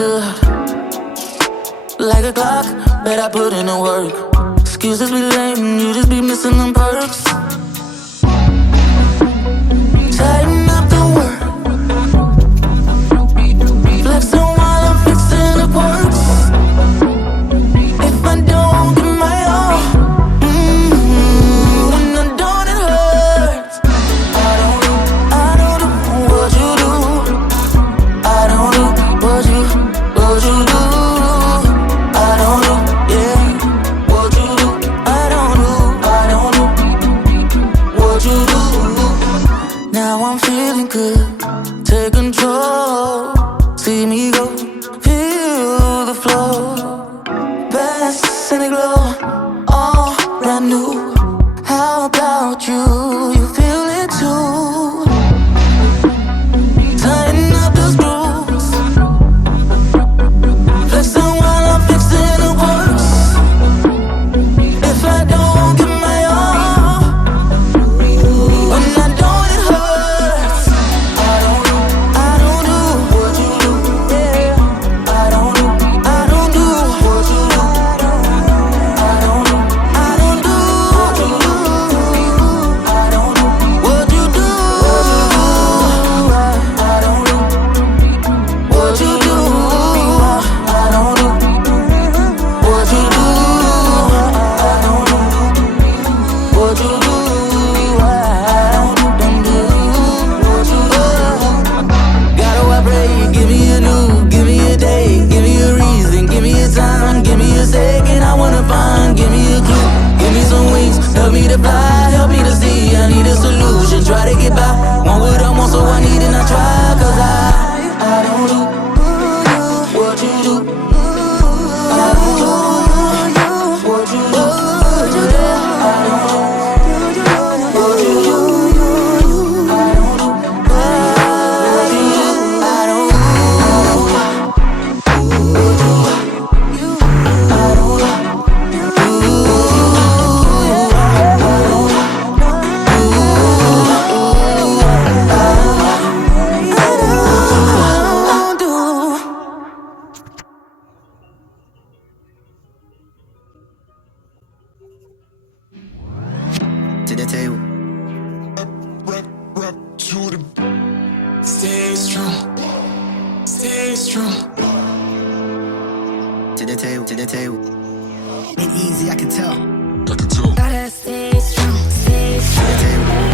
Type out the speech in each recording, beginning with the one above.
understood. Like a clock, bet I put in the work. Excuses be lame, you just be missing them perks. Tighten up the work, flexing while I'm fixing the quirks. If I don't give my all, when I'm done it hurts. I don't do what you do. I don't do what you do. I don't do, yeah, what you do. I don't do what you do. Now I'm feeling good, take control. See me go, feel the flow. Bass in the glow, all brand new. How about you? You feel it too. Tighten up the screws, flexing while I'm fixing the works. If I don't give my all, when I don't, it hurts. I don't do what you do. Yeah, I don't do what you do. I don't do what you do. I don't do what you do. I don't do what you do. I don't do what you do. I don't do what you do. I don't do what you do. Gotta vibrate, give me a new, give me a day, give me a reason, give me a time, give me a second. I wanna find, give me a clue, give me some wings, help me to fly, help me to see. I need a solution, try to get by. Want what I want, so I need and I try. Cause I don't do what you do. I don't do what you do. I don't do what you do. I don't do what you do. I don't do what you do. I don't to the table. Stay strong, stay strong. To the table, to the table. Ain't easy, I can tell. Gotta stay strong, stay To strong. the table.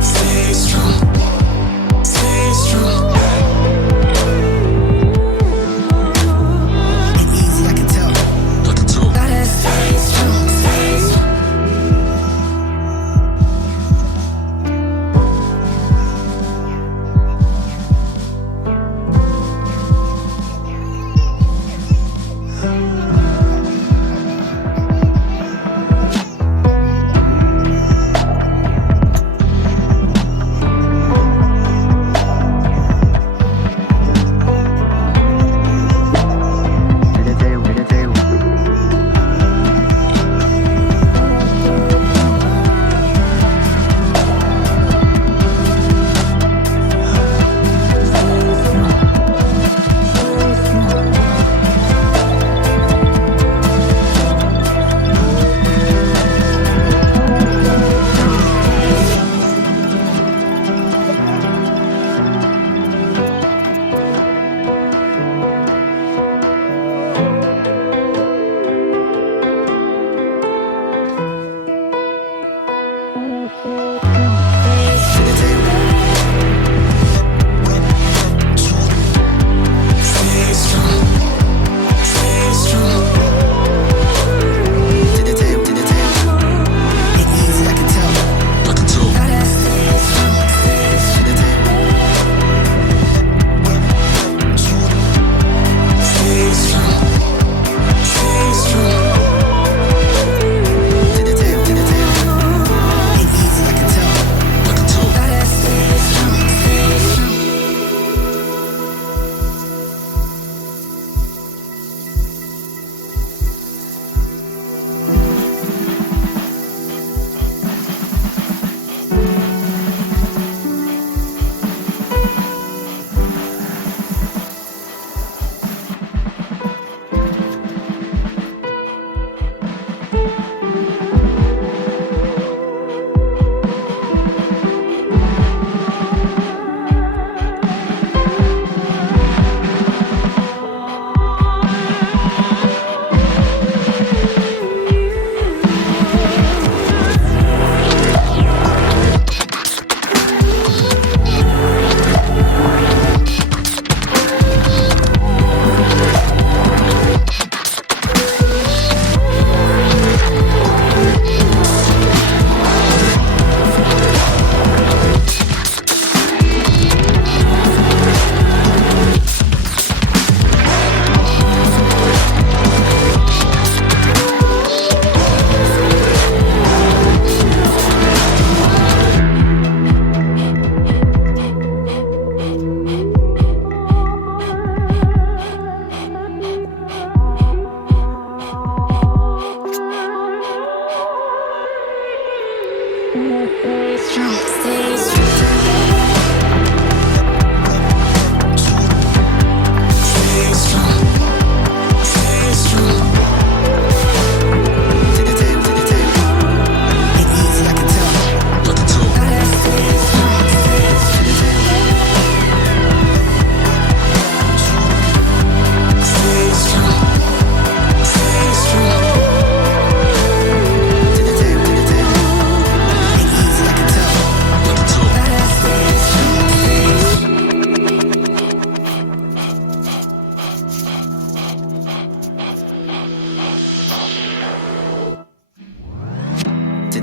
Stay strong, stay strong. Ain't easy, I can tell. Gotta stay strong, stay strong.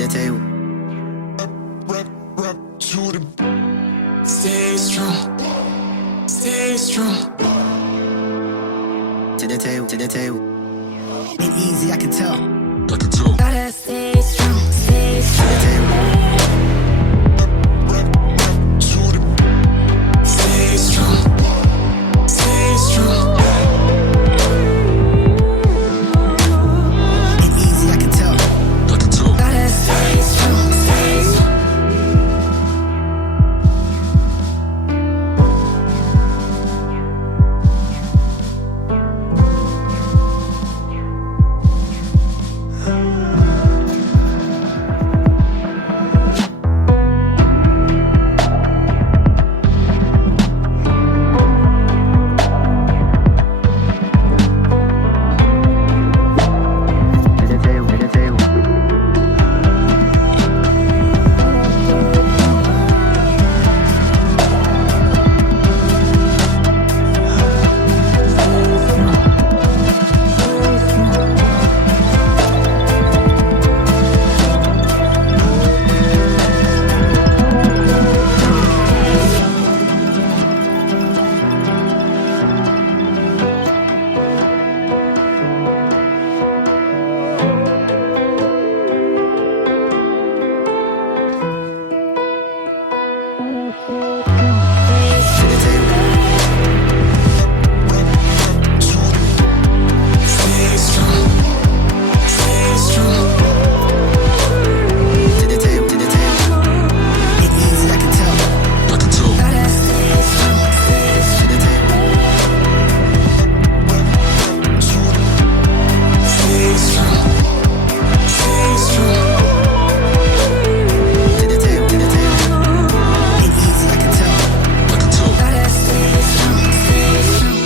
the table. Rap to the. Stay strong. Stay strong. To the table, to the table. Ain't easy, I can tell. I can tell. Gotta stay strong, stay To strong. the table. Rap to the. Stay strong. Stay strong. Ain't easy, I can tell. I can tell. Gotta stay strong, stay strong. To the table, to the table. To the table. Stay strong. Stay strong. To the table, to the table. Ain't easy, I can tell. I can tell. Gotta stay strong, stay strong. To the table. Stay strong. Stay strong. To the table, to the table. Ain't easy, I can tell. I can tell. Gotta stay strong, stay strong.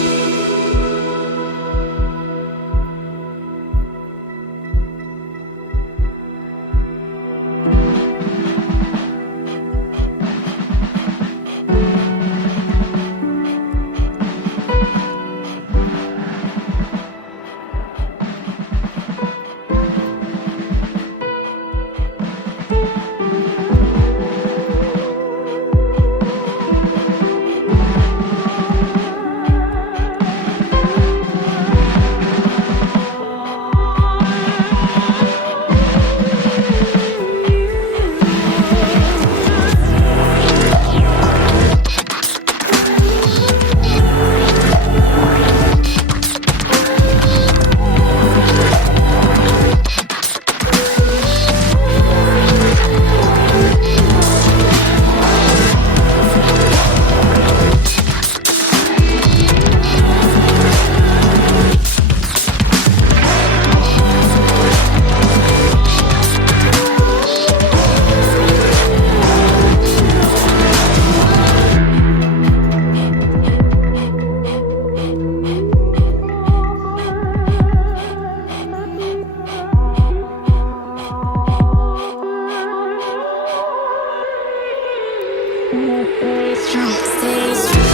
Stay strong, stay strong.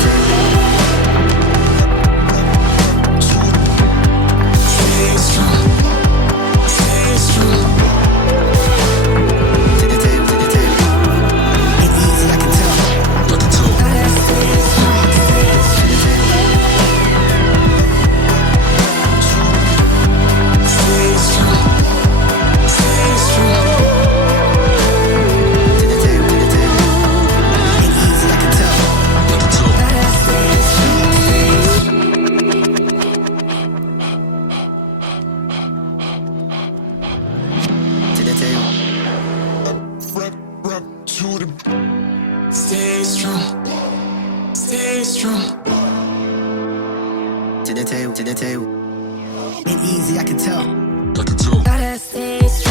Stay strong. Stay strong. To the table, to the table. Ain't easy, I can tell. I can tell. Gotta stay strong, stay strong. To the table. Stay strong. Stay strong. To the table, to the table. Ain't easy, I can tell. I can tell. Gotta stay strong, stay strong. To the table. Rap to the. Stay strong. Stay strong. To the table, to the table. Ain't easy, I can tell. I can tell. Gotta stay strong.